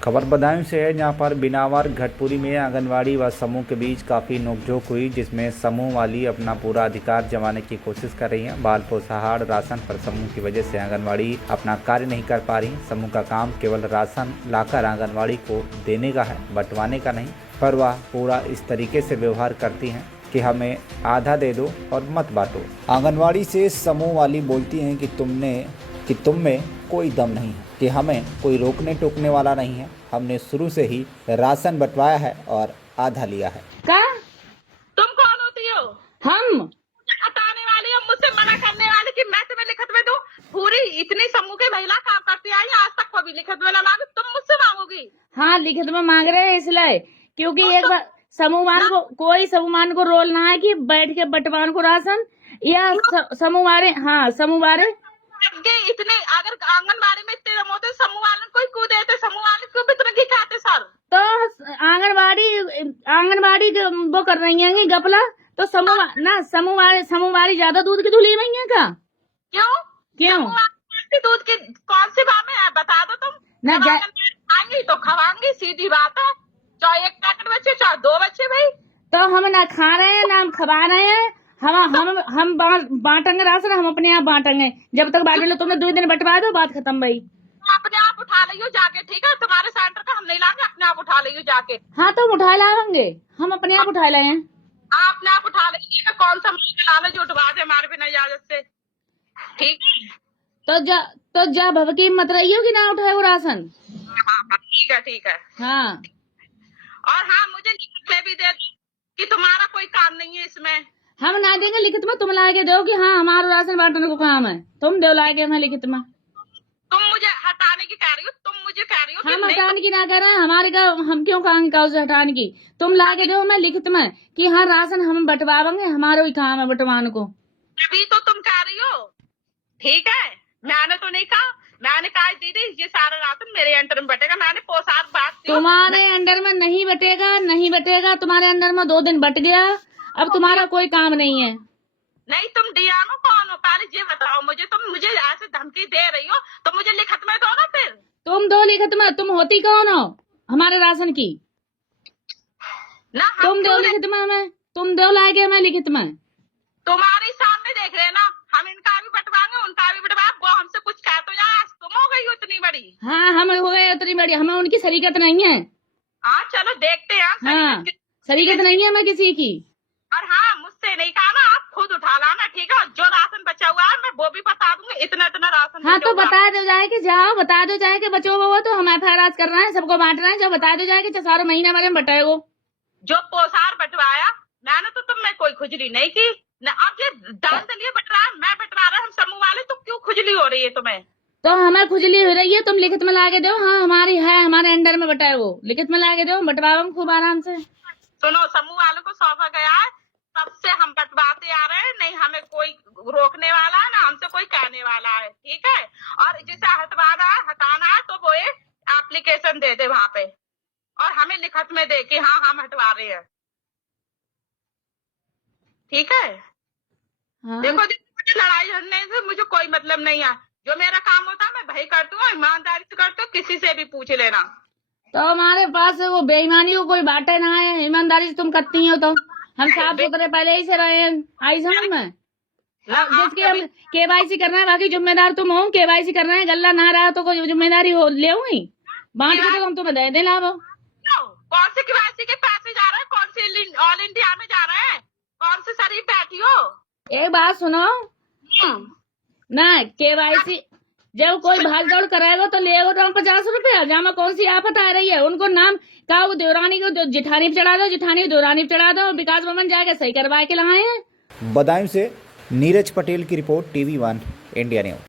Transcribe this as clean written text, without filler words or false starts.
खबर बदायूं से है, जहां पर बिनावर घटपुरी में आंगनवाड़ी व समूह के बीच काफ़ी नोकझोंक हुई, जिसमें समूह वाली अपना पूरा अधिकार जमाने की कोशिश कर रही हैं। बाल पोषाहार राशन पर समूह की वजह से आंगनवाड़ी अपना कार्य नहीं कर पा रही। समूह का काम केवल राशन लाकर आंगनवाड़ी को देने का है, बंटवाने का नहीं। पर वह पूरा इस तरीके से व्यवहार करती हैं कि हमें आधा दे दो और मत बांटो। आंगनवाड़ी से समूह वाली बोलती हैं कि तुम में कोई दम नहीं है, कि हमें कोई रोकने टोकने वाला नहीं है। हमने शुरू से ही राशन बंटवाया है और आधा लिया है। का तुम कौन होती हो? हम हटाने वाली हो, मुझसे मना करने वाली कि मैं तुम्हें लिखित में दूं? पूरी इतनी समूह की महिला काम करती आई, आज तक कभी लिखित में ना मांगी, तुम मुझसे मांगोगी? हाँ लिखित में मांग रहे हैं इसलिए क्योंकि एक बार समूहवान को कोई समूहवान को रोल ना है कि बैठ के बंटवान को राशन या समूह वाले। हाँ समूह वाले इतने अगर आंगनबाड़ी में इतने दम होते, समूह वाले कोई क्यों देते? समूह वाले क्यों भी दिखाते सर? तो आंगनबाड़ी वो कर रही है गपला। तो समूह वाली ज्यादा दूध की धुली हुई है का? क्यों? क्यों समूह वाले की दूध की कौन सी बात है बता दो तुम। ना जब आंगनबाड़ी आएंगी तो खवाएंगी, सीधी बात है। चाहे एक पैकेट बच्चे चाहे दो बच्चे भाई। तो हम ना खा रहे हैं ना हम खवा रहे हैं। हम बांटेंगे राशन, हम अपने आप बांटेंगे। जब तक बांटे लो तुमने 2 दिन बंटवा दो, बात खत्म भाई। अपने आप उठा लियो जाके, ठीक है? तुम्हारे सेंटर का हम नहीं लाएंगे, अपने आप उठा लियो जाके। हाँ तो हम उठा लाएंगे, हम अपने आप उठा लाए हैं। अपने आप उठा लेंगे। कौन सा मुझे लालच जो उठवा दे हमारे बिना इजाजत से, ठीक है? तो जा भवकी मत रही हो कि ना उठाए वो राशन। हाँ ठीक है, ठीक है। हाँ और हाँ, मुझे लिखित में भी दे दो कि तुम्हारा कोई काम नहीं है इसमें। हम ना देंगे लिखित में, तुम ला के दो कि हाँ हमारा राशन बांटने को काम है, तुम दो ला के हमें लिखित में। तुम मुझे हटाने की कह रही हो, तुम मुझे कह रही हो कि हम नहीं। हटाने की ना कह रहे हैं, हमारे का हम क्यों कहेंगे काउ से हटाने की। तुम ला के दो हमें लिखित में कि हाँ राशन हम बंटवाएंगे, हमारा ही काम है बंटवाने को। अभी तो तुम कह रही हो, ठीक है? मैंने तो नहीं कहा। मैंने कहा दीदी ये सारा राशन मेरे अंडर में बटेगा। मैंने पोशाक बात की। तुम्हारे अंडर में नहीं बटेगा। तुम्हारे अंडर में 2 दिन बट गया, अब तुम्हारा कोई काम नहीं है। नहीं, तुम डीएमओ कौन हो? पहले ये बताओ मुझे। तुम मुझे ऐसे धमकी दे रही हो तो मुझे लिखित में दो ना फिर। तुम दो लिखित में, तुम होती कौन हो हमारे राशन की? ना तुम दो लिखित में हमें, तुम दो लाएगे हमें लिखित में। तुम्हारे सामने देख रहे ना, हम इनका भी बंटवाएंगे उनका भी बंटवाएंगे। वो हमसे कुछ कह तो जाए, आज तुम हो गई हो इतनी बड़ी। हाँ हम हो गए उतनी बड़ी, हमें उनकी शरीकत नहीं है। हाँ चलो देखते हैं। हाँ शरीकत नहीं है हमें किसी की। और हाँ, मुझसे नहीं कहा ना, आप खुद उठा लाना, ठीक है? जो राशन बचा हुआ है मैं वो भी बता दूंगी, इतना इतना राशन। हाँ तो बता दो जाए कि जाओ, बता दो जाए कि बचो वो तो हम एफआईआर कर रहे हैं, सबको बांट रहे हैं। जो बता दो जाए कि 4 महीने वाले में बटाए वो। जो पोसार बंटवाया मैंने तो तुम में कोई खुजली नहीं की ना। अब ये दाल दलिए बट रहा है, मैं बंटवा रहा, हम समूह वाले, तो क्यों खुजली हो रही है तुम्हें? तो हमें खुजली हो रही है, तुम लिखित में ला के दो। हाँ हमारी है, हमारे अंडर में बटाए वो, लिखित में ला के दो, बंटवाओ खूब आराम से। सुनो, समूह वालों को सौंपा गया है, तब से हम बंटवाते आ रहे हैं। नहीं हमें कोई रोकने वाला है ना हमसे कोई कहने वाला है, ठीक है? और जिसे हटाना है तो वो एक एप्लीकेशन दे दे वहाँ पे और हमें लिखित में दे कि हाँ हम हटवा रहे हैं, ठीक है? हाँ। देखो मुझे लड़ाई लड़ने से मुझे कोई मतलब नहीं है। जो मेरा काम होता है मैं भाई करती हूँ, ईमानदारी से करती हूँ, किसी से भी पूछ लेना। तो हमारे पास वो बेईमानी को कोई बाटे ना है, ईमानदारी से तुम करती हो तो हम साफ सुथरे पहले ही से रहे हैं। आई समझ में? जिसकी हम केवाईसी कर रहे हैं, बाकी जिम्मेदार तुम हो। केवाईसी कर रहे हैं, गल्ला ना रहा तो कोई जिम्मेदारी हो ले बांट के तो हम तुम्हें दे लाभ। कौन से केवाईसी के पैसे जा रहे हैं? कौन से ऑल इंडिया में जा रहे हैं? कौन से शरीफ बैठी हो? एक बात सुनो ना, केवाईसी जब कोई भाग दौड़ कराएगा तो लेगा तो 50 रुपया। जहाँ कौन सी आफत आ रही है उनको नाम का वो देवरानी को जिठानी पे चढ़ा दो, जिठानी को देवरानी पे चढ़ा दो, विकास भवन जाके सही करवा के लाए हैं। बदायूं से नीरज पटेल की रिपोर्ट, TV1 इंडिया न्यूज।